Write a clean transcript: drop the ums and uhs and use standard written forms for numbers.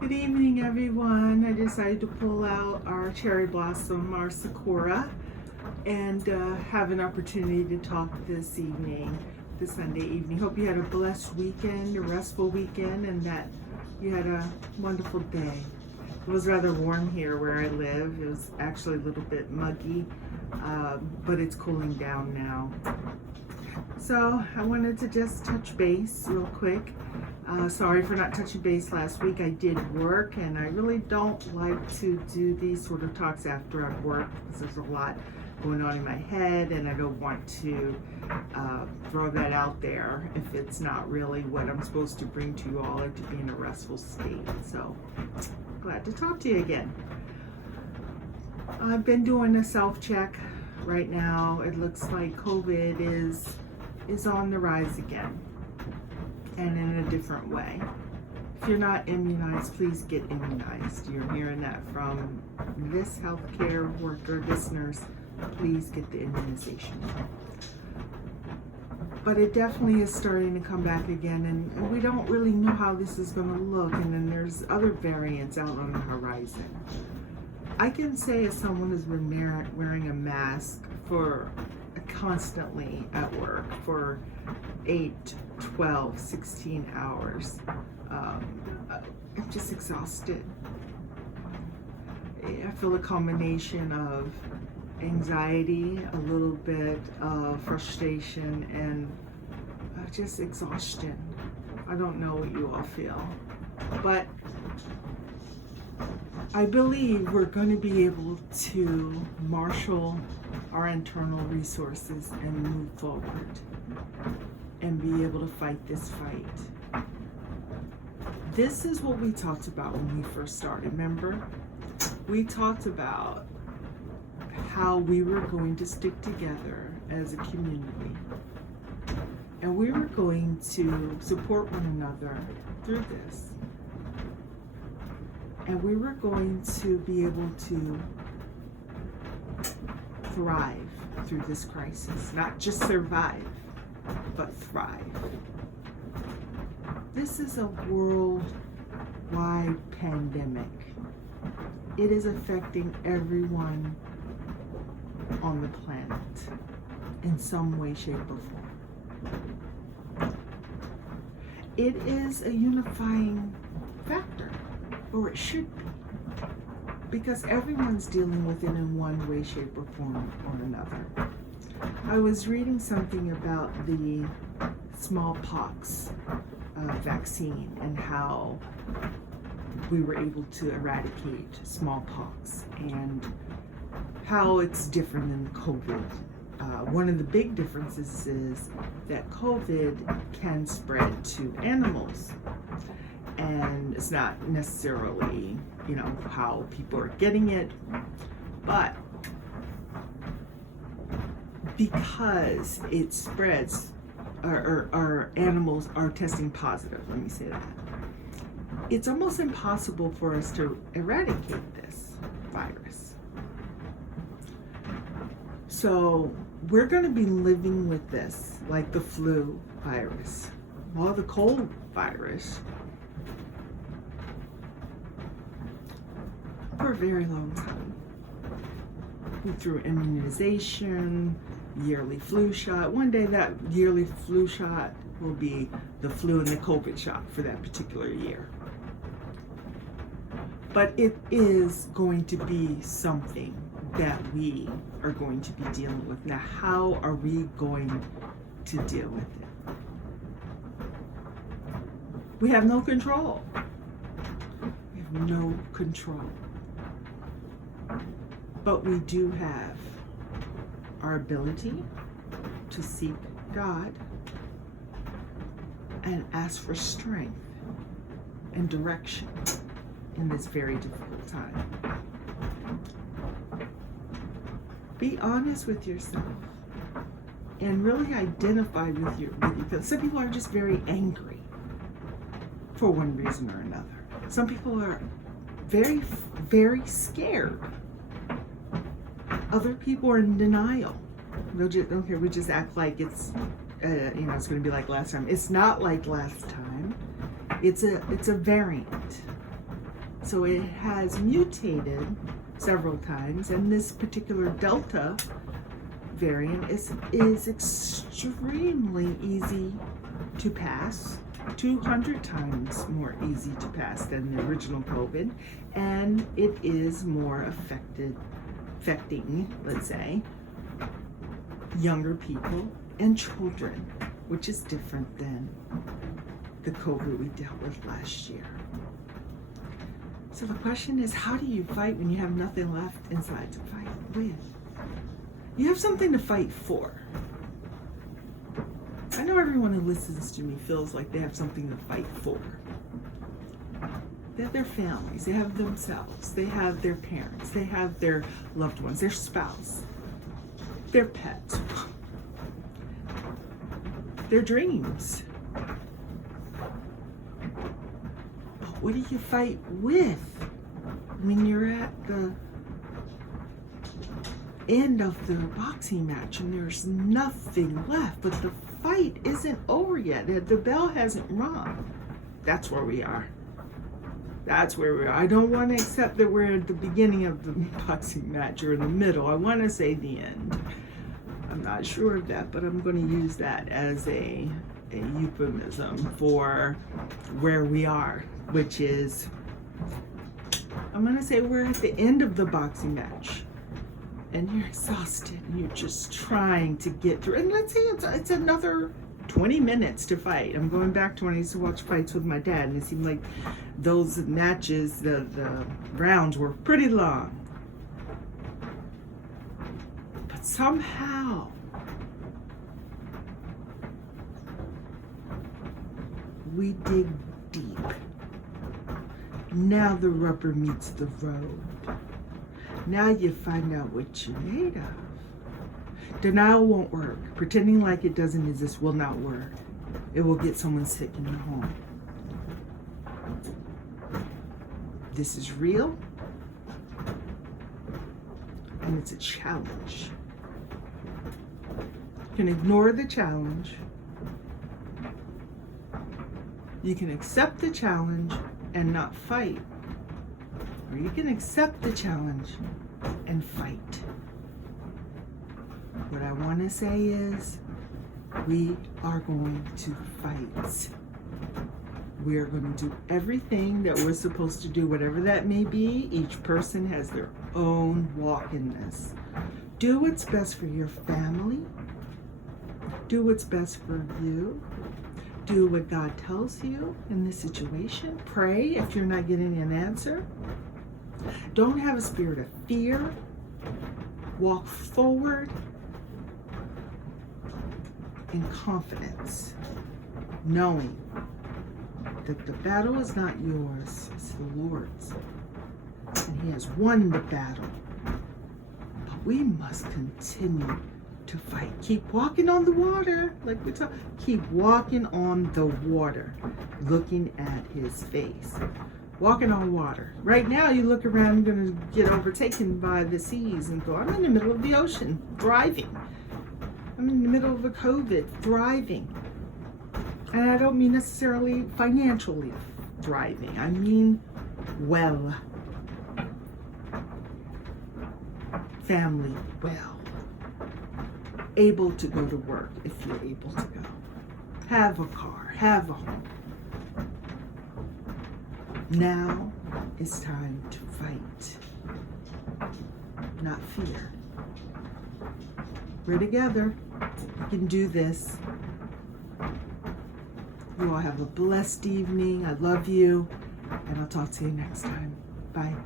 Good evening, everyone. I decided to pull out our cherry blossom, our sakura, and have an opportunity to talk this evening, this Sunday evening. Hope you had a blessed weekend, a restful weekend, and that you had a wonderful day. It was rather warm here where I live. It was actually a little bit muggy, but it's cooling down now. So I wanted to just touch base real quick. Sorry for not touching base last week. I did work, and I really don't like to do these sort of talks after I've worked because there's a lot going on in my head, and I don't want to throw that out there if it's not really what I'm supposed to bring to you all or to be in a restful state. So glad to talk to you again. I've been doing a self-check right now. It looks like COVID is on the rise again, and in a different way. If you're not immunized, please get immunized. You're hearing that from this healthcare worker, this nurse. Please get the immunization. But it definitely is starting to come back again, and we don't really know how this is going to look, and then there's other variants out on the horizon. I can say, as someone who's been wearing a mask for constantly at work for 8, 12, 16 hours, I'm just exhausted. I feel a combination of anxiety, a little bit of frustration, and just exhaustion. I don't know what you all feel, but I believe we're going to be able to marshal our internal resources and move forward and be able to fight this fight. This is what we talked about when we first started. Remember? We talked about how we were going to stick together as a community, and we were going to support one another through this. And we were going to be able to thrive through this crisis. Not just survive, but thrive. This is a worldwide pandemic. It is affecting everyone on the planet in some way, shape, or form. It is a unifying factor. Or it should be, because everyone's dealing with it in one way, shape, or form or another. I was reading something about the smallpox vaccine and how we were able to eradicate smallpox and how it's different than COVID. One of the big differences is that COVID can spread to animals. And it's not necessarily, how people are getting it, but because it spreads, or animals are testing positive, let me say that, it's almost impossible for us to eradicate this virus. So we're going to be living with this like the flu virus, or the cold virus, for a very long time. Through immunization, yearly flu shot. One day that yearly flu shot will be the flu and the COVID shot for that particular year. But it is going to be something that we are going to be dealing with. Now, how are we going to deal with it? We have no control. We have no control. But we do have our ability to seek God and ask for strength and direction in this very difficult time. Be honest with yourself and really identify with your feelings. Some people are just very angry for one reason or another. Some people are very, very scared. Other people are in denial. They'll just, okay, we just act like it's, it's going to be like last time. It's not like last time. It's a variant. So it has mutated several times, and this particular Delta variant is extremely easy to pass, 200 times more easy to pass than the original COVID, and it is more affecting, let's say, younger people and children, which is different than the COVID we dealt with last year. So the question is, how do you fight when you have nothing left inside to fight with? You have something to fight for. I know everyone who listens to me feels like they have something to fight for. They have their families, they have themselves, they have their parents, they have their loved ones, their spouse, their pets, their dreams. But what do you fight with when you're at the end of the boxing match and there's nothing left, but the fight isn't over yet? The bell hasn't rung. That's where we are. That's where we are. I don't want to accept that we're at the beginning of the boxing match or in the middle. I want to say the end. I'm not sure of that, but I'm going to use that as a euphemism for where we are, which is, I'm going to say we're at the end of the boxing match. And you're exhausted and you're just trying to get through. And let's say it's another 20 minutes to fight. I'm going back to when I used to watch fights with my dad, and it seemed like those matches, the rounds were pretty long. But somehow we dig deep. Now the rubber meets the road. Now you find out what you're made of. Denial won't work. Pretending like it doesn't exist will not work. It will get someone sick in your home. This is real, and it's a challenge. You can ignore the challenge. You can accept the challenge and not fight. Or you can accept the challenge and fight. What I want to say is, we are going to fight. We are going to do everything that we're supposed to do, whatever that may be. Each person has their own walk in this. Do what's best for your family. Do what's best for you. Do what God tells you in this situation. Pray if you're not getting an answer. Don't have a spirit of fear. Walk forward in confidence, knowing that the battle is not yours, it's the Lord's. And He has won the battle. But we must continue to fight. Keep walking on the water, like we talk. Keep walking on the water, looking at His face. Walking on water. Right now, you look around, you're going to get overtaken by the seas and go, I'm in the middle of the ocean, thriving. I'm in the middle of a COVID, thriving. And I don't mean necessarily financially thriving. I mean well. Family well. Able to go to work if you're able to go. Have a car, have a home. Now it's time to fight, not fear. We're together. We can do this. You all have a blessed evening. I love you, and I'll talk to you next time. Bye.